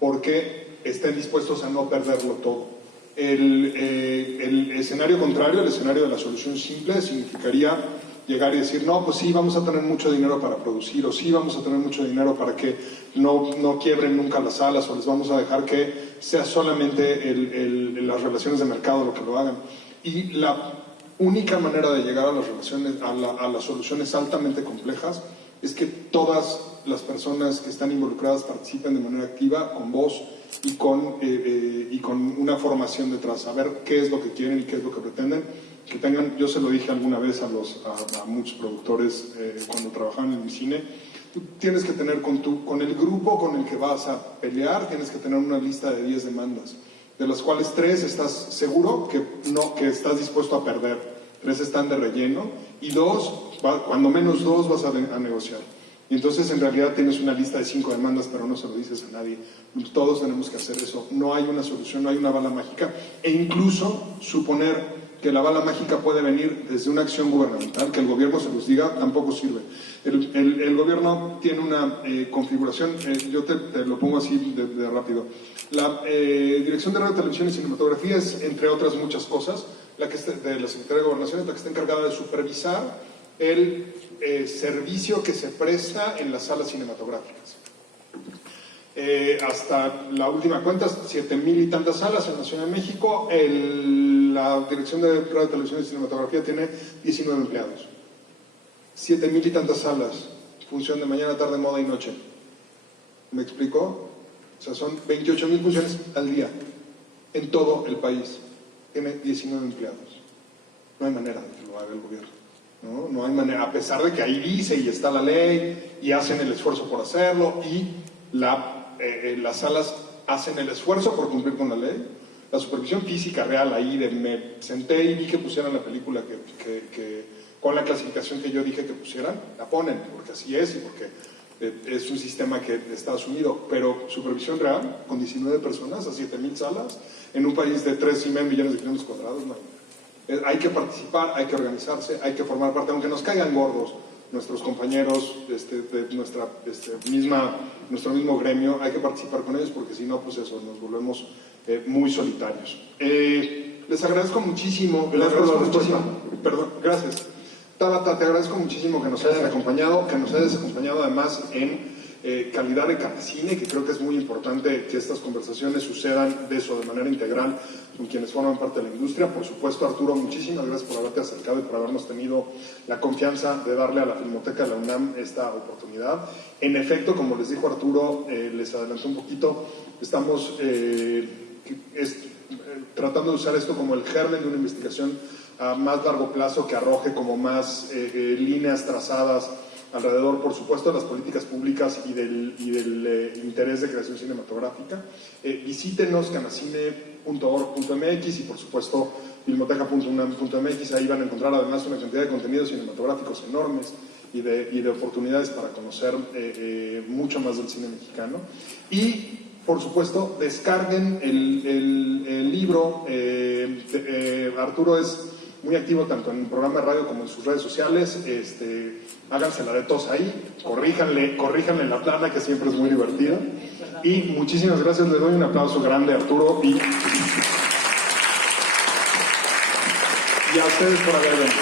porque estén dispuestos a no perderlo todo. El escenario contrario, el escenario de la solución simple, significaría llegar y decir: no, pues sí, vamos a tener mucho dinero para producir, o sí, vamos a tener mucho dinero para que no quiebren nunca las salas, o les vamos a dejar que sea solamente las relaciones de mercado lo que lo hagan. Y la única manera de llegar a las relaciones, a las soluciones altamente complejas, es que todas las personas que están involucradas participen de manera activa, con voz y con una formación detrás, saber qué es lo que quieren y qué es lo que pretenden. Que tengan, yo se lo dije alguna vez a muchos productores cuando trabajaban en mi cine: tú tienes que tener con el grupo con el que vas a pelear, tienes que tener una lista de 10 demandas, de las cuales 3 estás seguro que estás dispuesto a perder, 3 están de relleno, y 2, cuando menos 2 vas a negociar. Y entonces en realidad tienes una lista de 5 demandas, pero no se lo dices a nadie. Todos tenemos que hacer eso. No hay una solución, no hay una bala mágica. E incluso suponer que la bala mágica puede venir desde una acción gubernamental, que el gobierno se los diga, tampoco sirve. El gobierno tiene una configuración, yo te lo pongo así de rápido. La Dirección de Radio, Televisión y Cinematografía es, entre otras muchas cosas, de la Secretaría de Gobernación, es la que está encargada de supervisar el servicio que se presta en las salas cinematográficas. Hasta la última cuenta, 7,000 y tantas salas en la Ciudad de México. La Dirección de Radio, Televisión y Cinematografía tiene 19 empleados. 7,000 y tantas salas, función de mañana, tarde, moda y noche. ¿Me explico? O sea, son 28,000 funciones al día en todo el país. Tiene 19 empleados. No hay manera de que lo haga el gobierno. No hay manera, a pesar de que ahí dice y está la ley y hacen el esfuerzo por hacerlo, y las salas hacen el esfuerzo por cumplir con la ley. La supervisión física real ahí, me senté y vi que pusieran la película que con la clasificación que yo dije que pusieran, la ponen, porque así es y porque es un sistema que está asumido. Pero supervisión real, con 19 personas, a 7,000 salas, en un país de 3,5 millones de kilómetros cuadrados, no. Hay que participar, hay que organizarse, hay que formar parte, aunque nos caigan gordos nuestros compañeros de nuestro mismo gremio, hay que participar con ellos, porque si no, pues eso, nos volvemos muy solitarios. Les agradezco muchísimo. Gracias. Tabata, te agradezco muchísimo que nos hayas acompañado, además en calidad de Canacine, que creo que es muy importante que estas conversaciones sucedan de manera integral con quienes forman parte de la industria. Por supuesto, Arturo, muchísimas gracias por haberte acercado y por habernos tenido la confianza de darle a la Filmoteca de la UNAM esta oportunidad. En efecto, como les dijo Arturo, les adelanté un poquito, estamos tratando de usar esto como el germen de una investigación a más largo plazo, que arroje como más líneas trazadas alrededor, por supuesto, de las políticas públicas y del interés de creación cinematográfica. Visítenos canacine.org.mx y, por supuesto, filmoteca.unam.mx. Ahí van a encontrar además una cantidad de contenidos cinematográficos enormes y de oportunidades para conocer mucho más del cine mexicano. Y, por supuesto, descarguen el libro. Arturo es muy activo tanto en el programa de radio como en sus redes sociales. Hágansela de tos ahí, corríjanle la plana, que siempre es muy divertida. Y muchísimas gracias, le doy un aplauso grande a Arturo y a ustedes por haber venido.